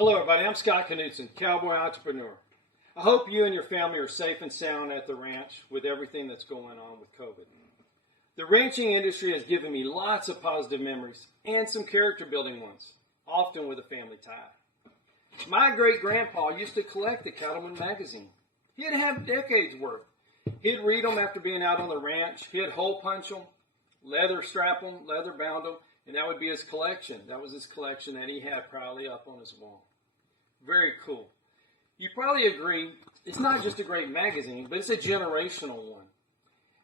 Hello everybody, I'm Scott Knudsen, Cowboy Entrepreneur. I hope you and your family are safe and sound at the ranch with everything that's going on with COVID. The ranching industry has given me lots of positive memories and some character building ones, often with a family tie. My great-grandpa used to collect the Cattleman magazine. He'd have decades worth. He'd read them after being out on the ranch. He'd hole punch them, leather strap them, leather bound them, and that would be his collection. That was his collection that he had proudly up on his wall. Very cool. You probably agree, it's not just a great magazine, but it's a generational one.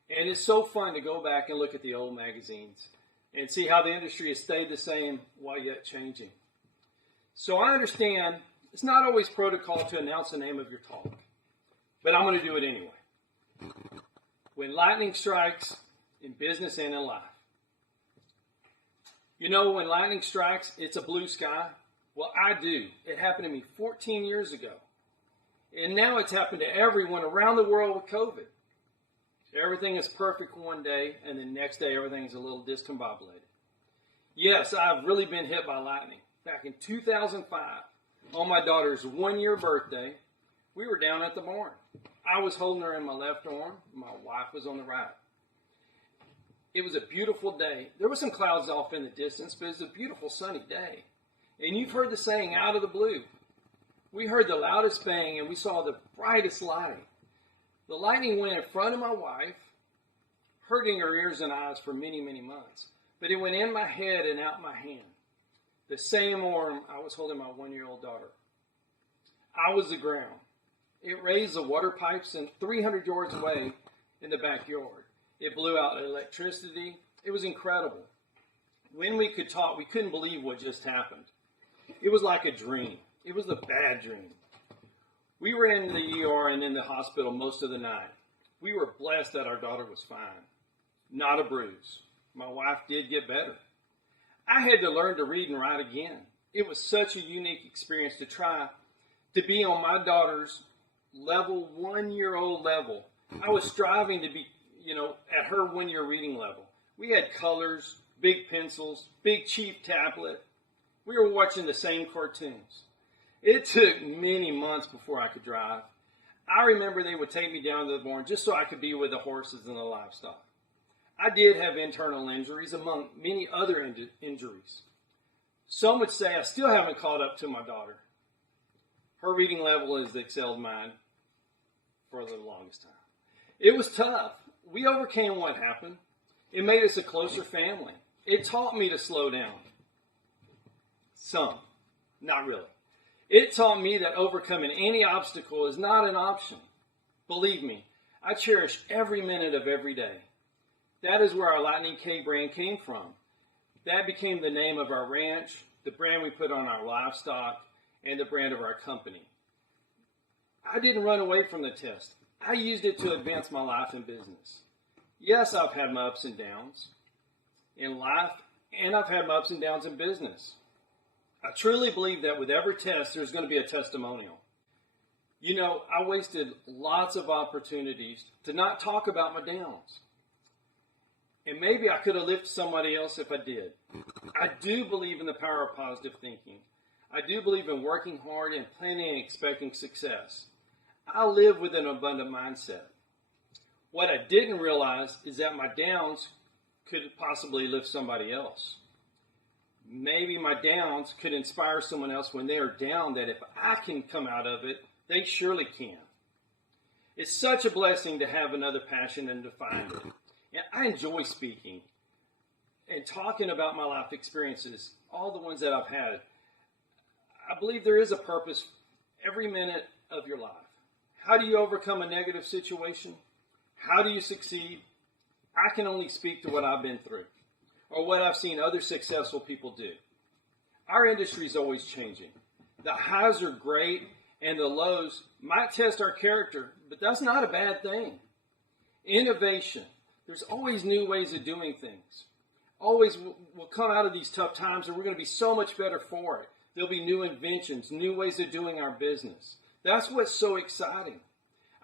And it's so fun to go back and look at the old magazines and see how the industry has stayed the same while yet changing. So I understand it's not always protocol to announce the name of your talk, but I'm going to do it anyway. When lightning strikes in business and in life. You know, when lightning strikes, it's a blue sky. Well, I do. It happened to me 14 years ago. And now it's happened to everyone around the world with COVID. Everything is perfect one day, and the next day everything is a little discombobulated. Yes, I've really been hit by lightning. Back in 2005, on my daughter's one-year birthday, we were down at the barn. I was holding her in my left arm. My wife was on the right. It was a beautiful day. There were some clouds off in the distance, but it was a beautiful sunny day. And you've heard the saying, out of the blue. We heard the loudest bang and we saw the brightest light. The lightning went in front of my wife, hurting her ears and eyes for many, many months. But it went in my head and out my hand. The same arm I was holding my one-year-old daughter. I was the ground. It raised the water pipes and 300 yards away in the backyard. It blew out electricity. It was incredible. When we could talk, we couldn't believe what just happened. It was like a dream. It was a bad dream. We were in the ER and in the hospital most of the night. We were blessed that our daughter was fine. Not a bruise. My wife did get better. I had to learn to read and write again. It was such a unique experience to try to be on my daughter's level, one-year-old level. I was striving to be, at her one-year reading level. We had colors, big pencils, big cheap tablet. We were watching the same cartoons. It took many months before I could drive. I remember they would take me down to the barn just so I could be with the horses and the livestock. I did have internal injuries among many other injuries. Some would say I still haven't caught up to my daughter. Her reading level has excelled mine for the longest time. It was tough. We overcame what happened. It made us a closer family. It taught me to slow down. Some, not really. It taught me that overcoming any obstacle is not an option. Believe me, I cherish every minute of every day. That is where our Lightning K brand came from. That became the name of our ranch, the brand we put on our livestock, and the brand of our company. I didn't run away from the test. I used it to advance my life and business. Yes, I've had my ups and downs in life, and I've had my ups and downs in business. I truly believe that with every test, there's going to be a testimonial. I wasted lots of opportunities to not talk about my downs. And maybe I could have lifted somebody else if I did. I do believe in the power of positive thinking. I do believe in working hard and planning and expecting success. I live with an abundant mindset. What I didn't realize is that my downs could possibly lift somebody else. Maybe my downs could inspire someone else when they are down, that if I can come out of it, they surely can. It's such a blessing to have another passion and to find it. And I enjoy speaking and talking about my life experiences, all the ones that I've had. I believe there is a purpose every minute of your life. How do you overcome a negative situation? How do you succeed? I can only speak to what I've been through or what I've seen other successful people do. Our industry is always changing. The highs are great and the lows might test our character, but that's not a bad thing. Innovation. There's always new ways of doing things. Always we'll come out of these tough times and we're going to be so much better for it. There'll be new inventions, new ways of doing our business. That's what's so exciting.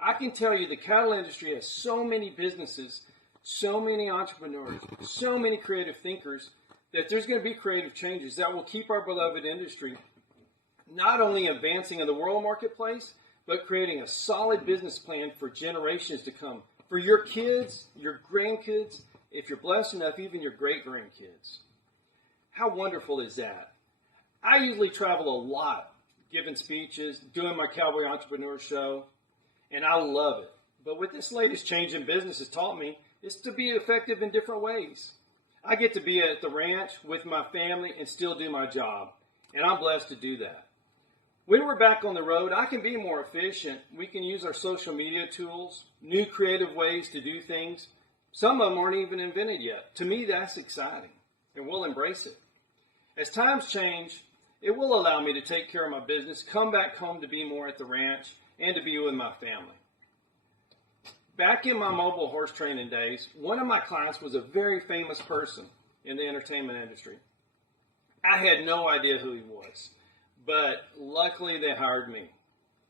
I can tell you the cattle industry has so many businesses, so many entrepreneurs, so many creative thinkers, that there's going to be creative changes that will keep our beloved industry not only advancing in the world marketplace, but creating a solid business plan for generations to come, for your kids, your grandkids, if you're blessed enough, even your great-grandkids. How wonderful is that? I usually travel a lot, giving speeches, doing my Cowboy Entrepreneur Show, and I love it. But what this latest change in business has taught me is to be effective in different ways. I get to be at the ranch with my family and still do my job, and I'm blessed to do that. When we're back on the road, I can be more efficient. We can use our social media tools, new creative ways to do things. Some of them aren't even invented yet. To me, that's exciting, and we'll embrace it. As times change, it will allow me to take care of my business, come back home to be more at the ranch, and to be with my family. Back in my mobile horse training days, one of my clients was a very famous person in the entertainment industry. I had no idea who he was, but luckily they hired me.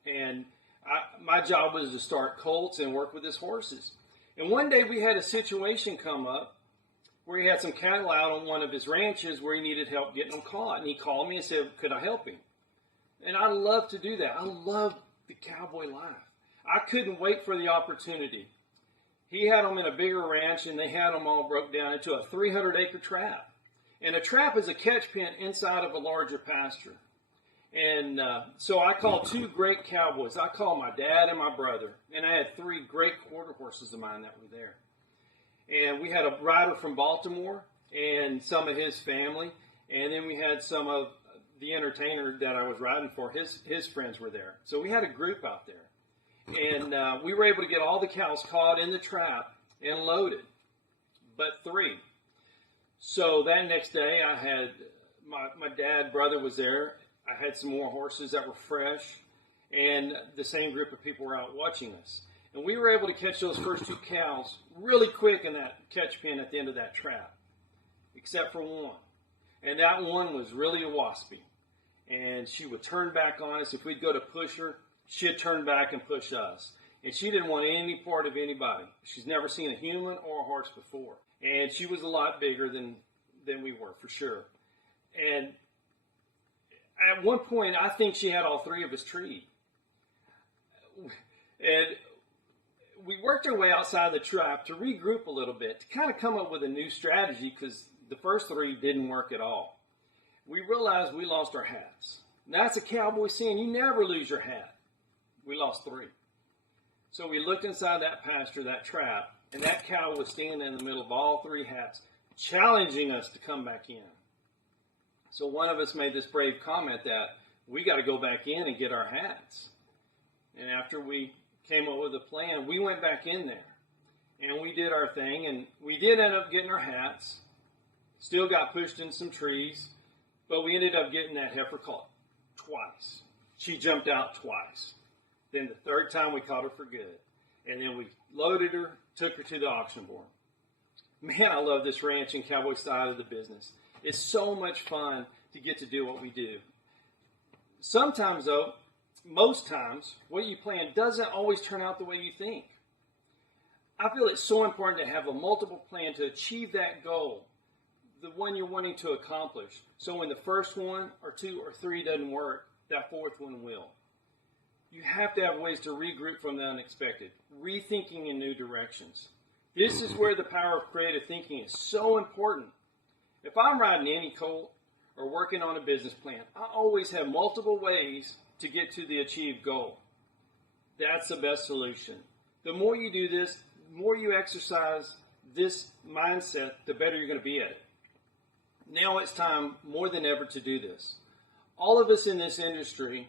And my job was to start colts and work with his horses. And one day we had a situation come up where he had some cattle out on one of his ranches where he needed help getting them caught. And he called me and said, could I help him? And I love to do that. I love the cowboy life. I couldn't wait for the opportunity. He had them in a bigger ranch, and they had them all broke down into a 300-acre trap. And a trap is a catch pen inside of a larger pasture. And so I called two great cowboys. I called my dad and my brother. And I had three great quarter horses of mine that were there. And we had a rider from Baltimore and some of his family. And then we had some of the entertainer that I was riding for. His friends were there. So we had a group out there. And we were able to get all the cows caught in the trap and loaded, but three. So that next day I had my dad, brother was there. I had some more horses that were fresh, and the same group of people were out watching us. And we were able to catch those first two cows really quick in that catch pen at the end of that trap, except for one. And that one was really a waspy. And she would turn back on us. If we'd go to push her, she'd turn back and push us. And she didn't want any part of anybody. She's never seen a human or a horse before. And she was a lot bigger than we were, for sure. And at one point, I think she had all three of us treed. And we worked our way outside the trap to regroup a little bit, to kind of come up with a new strategy, because the first three didn't work at all. We realized we lost our hats. And that's a cowboy saying, you never lose your hat. We lost three. So we looked inside that pasture, that trap, and that cow was standing in the middle of all three hats, challenging us to come back in. So one of us made this brave comment that we got to go back in and get our hats. And after we came up with a plan, we went back in there. And we did our thing, and we did end up getting our hats. Still got pushed in some trees, but we ended up getting that heifer caught twice. She jumped out twice. Then the third time we caught her for good. And then we loaded her, took her to the auction board. Man, I love this ranch and cowboy side of the business. It's so much fun to get to do what we do. Sometimes, though, most times, what you plan doesn't always turn out the way you think. I feel it's so important to have a multiple plan to achieve that goal, the one you're wanting to accomplish. So when the first one or two or three doesn't work, that fourth one will. You have to have ways to regroup from the unexpected, rethinking in new directions. This is where the power of creative thinking is so important. If I'm riding any colt or working on a business plan, I always have multiple ways to get to the achieved goal. That's the best solution. The more you do this, the more you exercise this mindset, the better you're going to be at it. Now it's time more than ever to do this. All of us in this industry,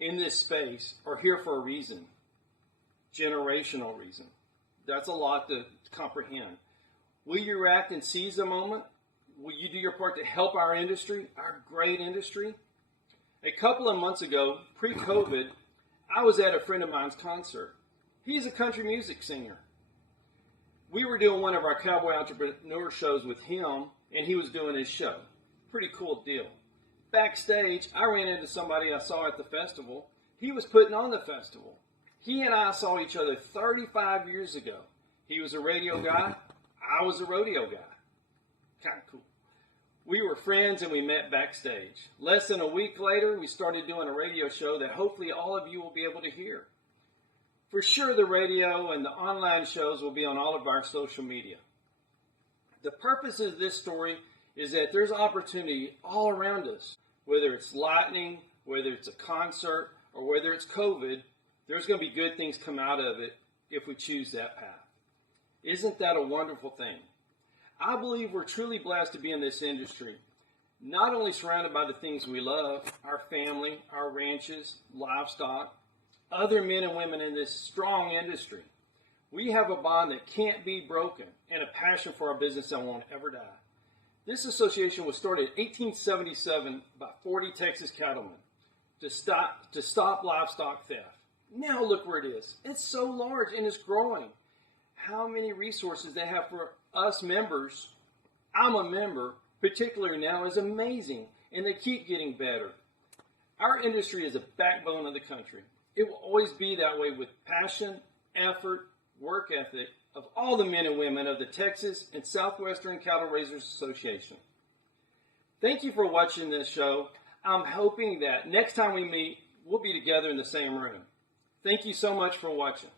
in this space, are here for a reason. Generational reason. That's a lot to comprehend. Will you react and seize the moment? Will you do your part to help our industry, our great industry? A couple of months ago, pre-COVID, I was at a friend of mine's concert. He's a country music singer. We were doing one of our Cowboy Entrepreneur shows with him, and he was doing his show. Pretty cool deal. Backstage, I ran into somebody I saw at the festival. He was putting on the festival. He and I saw each other 35 years ago. He was a radio guy. I was a rodeo guy. Kind of cool. We were friends and we met backstage. Less than a week later, we started doing a radio show that hopefully all of you will be able to hear. For sure, the radio and the online shows will be on all of our social media. The purpose of this story is that there's opportunity all around us. Whether it's lightning, whether it's a concert, or whether it's COVID, there's going to be good things come out of it if we choose that path. Isn't that a wonderful thing? I believe we're truly blessed to be in this industry, not only surrounded by the things we love, our family, our ranches, livestock, other men and women in this strong industry. We have a bond that can't be broken and a passion for our business that won't ever die. This association was started in 1877 by 40 Texas cattlemen to stop livestock theft. Now look where it is. It's so large and it's growing. How many resources they have for us members, I'm a member, particularly now, is amazing, and they keep getting better. Our industry is a backbone of the country. It will always be that way with passion, effort, work ethic of all the men and women of the Texas and Southwestern Cattle Raisers Association. Thank you for watching this show. I'm hoping that next time we meet, we'll be together in the same room. Thank you so much for watching.